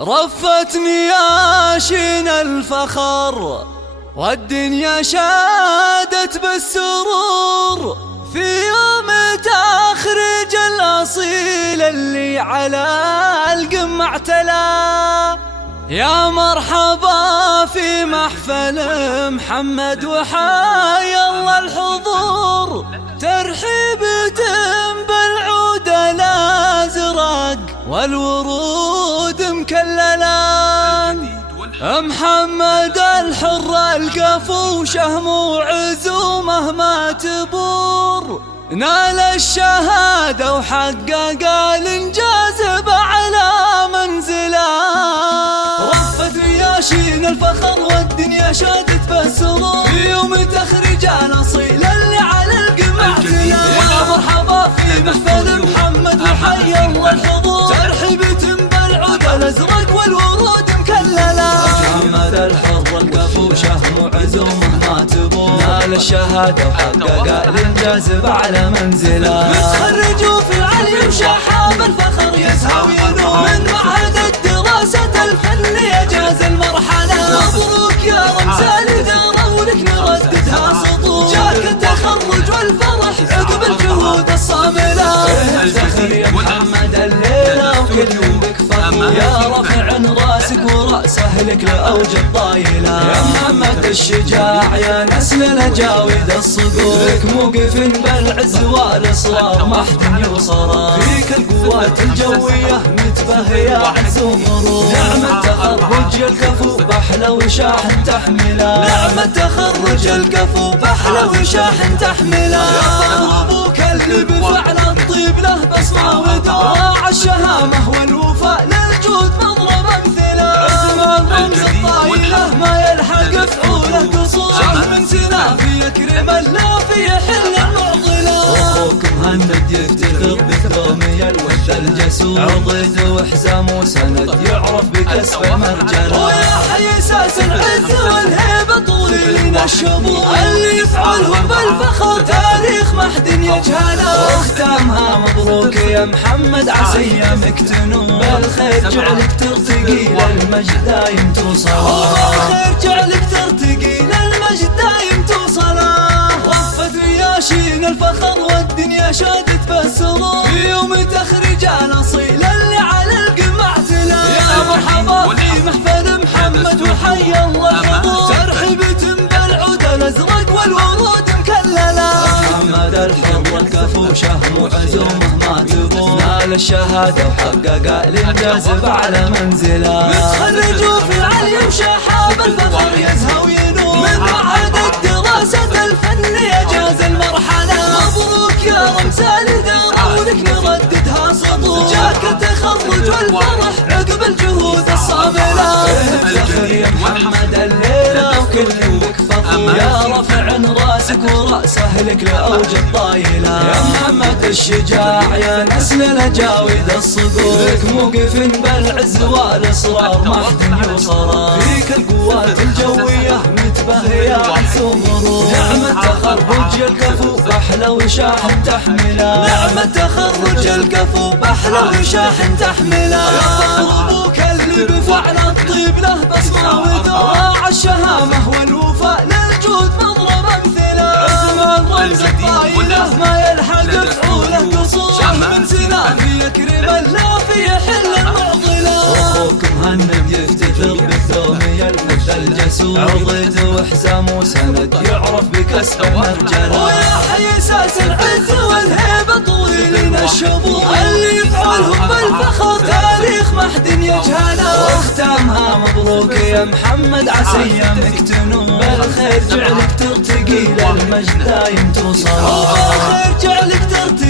رفتني ياشين الفخر والدنيا شادت بالسرور في يوم تخرج الأصيل اللي على القمة اعتلى. يا مرحبا في محفل محمد وحيا الله الحضور، ترحيبة بالعود الازرق والورود مكللان. محمد الحر القفو شهم وعزومه ما تبور، نال الشهادة وحقق الانجاز بأعلى منزله. رفت رياشين الفخر والدنيا شادت بالسرور في يوم تخرج الاصيل اللي على القمة اعتلى. يا مرحبا في محفل محمد وحيا الله الحضور، ترحيبة بالعود الازرق والورود مكللة. محمد الحر القفو شهم وعزومه ما تبور، نال الشهادة وحقق الانجاز بأعلى منزله. متخرجوا في علي وشحاب الفخر يزهى وينور، من معهد الدراسة الفنية جاز المرحلة. مبروك يا رمز الإدارة ولك نرددها سطور، جاك التخرج والفرح عقب الجهود الصاملة. افتخر يا محمد الليلة وكل يوم بك فخور، يا رافع راسك ورأس أهلك لأوج الطايلة. يا محمد الشجاع يا نسل الأجاويد الصقور، لك موقف بالعز والإصرار ما حد يوصره. فيك القوات الجوية متبهية عز ومرور، نعم التخرج الكفو بأحلى وشاح تحمله. نعم التخرج الكفو بأحلى وشاح تحمله. يا أبوك اللي بفعل الطيب له بصمة ودراع الشهامة والوفاء للجود مضرب أمثله. عثمان رمز الطايلة ما يلحق فعوله قصور، شاه من سنا في يكرم الله في حل المعضلة. أخوكم هند يفتخر بكرامي الود الجسور، عضيد وحزام وسند يعرف بكسب مرجله. ويا حي ساس العز والهيبة طويلين الشبور، اللي يفعلهم بالفخر تاريخ ما حد يجهله. واختامها مبروك يا محمد عسى ايامك تنور، بالخير جعلك ترتقي للمجد دايم توصله. بالخير جعلك ترتقي للمجد دايم توصله. رفت رياشين الفخر والدنيا شادت بالسرور في يوم تخرج الاصيل اللي على القمة اعتلى. يا مرحبا في محفل محمد وحيا الله الحضور، ترحيبة بالعود الازرق والورود مكللة. محمد الحر الكفو شهم وعزومه ما تبور، نال الشهادة وحقق الانجاز بأعلى منزله. متخرجوا في علي وشحاب الفخر يزهى وينور، من معهد الدراسة الفنية جاز المرحلة. مبروك يا رمز الإدارة ولك نرددها سطور، جاك التخرج والفرح عقب الجهود الصاملة. افتخر يا محمد الليلة وكل يوم بك فخور، يا رافع راسك ورأس أهلك لأوج الطايلة. يا محمد الشجاع يا نسل الأجاويد الصقور، لك موقف بالعز والإصرار ما حد يوصره. فيك القوات الجوية متبهية عز ومرور، نعم التخرج الكفو بأحلى وشاح تحمله. نعم التخرج الكفو بأحلى وشاح تحمله. يا أبوك اللي بفعل الطيب له بصمة ودراع الشهامة والوفاء للجود مضرب أمثله. عثمان رمز الطايلة ما يلحق فعوله قصور، شاه من سنا في يكرم الله في حل المعضلة. أخوكم هند يفتخر بكرامي الود الجسور، عضيد وحزام وسند يعرف بكسب مرجله. ويا حي ساس العز والهيبة طويلين الشبور، اللي يفعلهم بالفخر تاريخ ما حد يجهله. واختامها مبروك يا محمد عسى ايامك تنور، بالخير جعلك ترتقي للمجد دايم توصله. بالخير جعلك ترتقي